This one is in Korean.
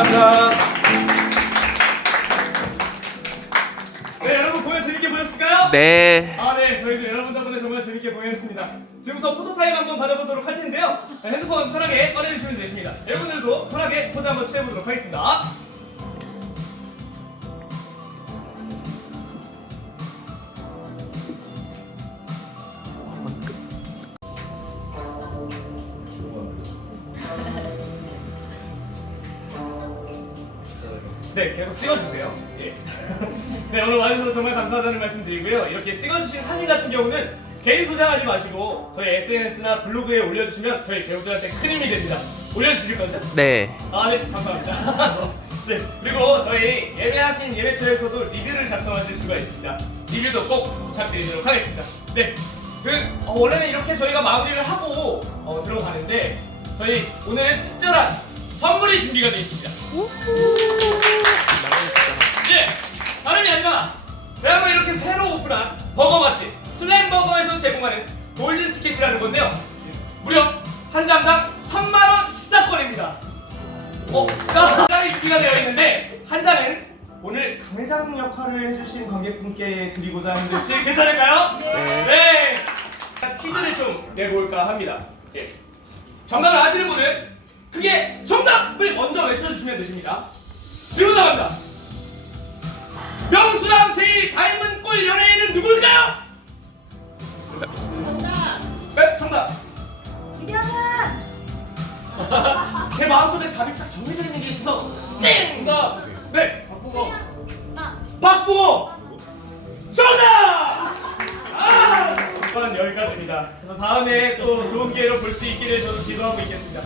감사합니다. 네, 여러분 공연 재밌게 보셨을까요? 네. 아, 네. 저희도 여러분 덕분에 정말 재밌게 공연했습니다. 지금부터 포토타임 한번 받아보도록 할 텐데요. 네, 핸드폰 편하게 꺼내주시면 되십니다. 여러분들도 편하게 포즈 한번 취해보도록 하겠습니다. 네, 계속 찍어주세요. 예. 네, 오늘 와주셔서 정말 감사하다는 말씀 드리고요. 이렇게 찍어주신 사진 같은 경우는 개인 소장하지 마시고 저희 SNS나 블로그에 올려주시면 저희 배우들한테 큰 힘이 됩니다. 올려주실 거죠? 네. 아, 네, 감사합니다. 네, 그리고 저희 예매하신 예매처에서도 리뷰를 작성하실 수가 있습니다. 리뷰도 꼭 부탁드리도록 하겠습니다. 네, 그 어, 원래는 이렇게 저희가 마무리를 하고 어, 들어가는데 저희 오늘은 특별한 선물이 준비가 되어 있습니다. 대학을 이렇게 새로 오픈한 버거 맛집 슬램버거에서 제공하는 골든 티켓이라는 건데요. 무려 한 장당 3만 원 식사권입니다. 어, 한 장이 준비가 되어 있는데 한 장은 오늘 강회장 역할을 해주신 관객분께 드리고자 하는데 혹시 괜찮을까요? 네. 퀴즈를 좀 내볼까 합니다. 예. 정답을 아시는 분은 크게 정답을 먼저 외쳐주시면 되십니다. 질문 나갑니다. 꼴 연예인은 누굴까요? 정답 네, 정답. 김영은 제 마음속에 답이 딱 정해지는 게 있어. 땡! 정답. 네, 박보고. 아 박보고. 정답! 아! 이건 여기까지입니다. 그래서 다음에 또 좋은 기회로 볼 수 있기를 저도 기도하고 있겠습니다.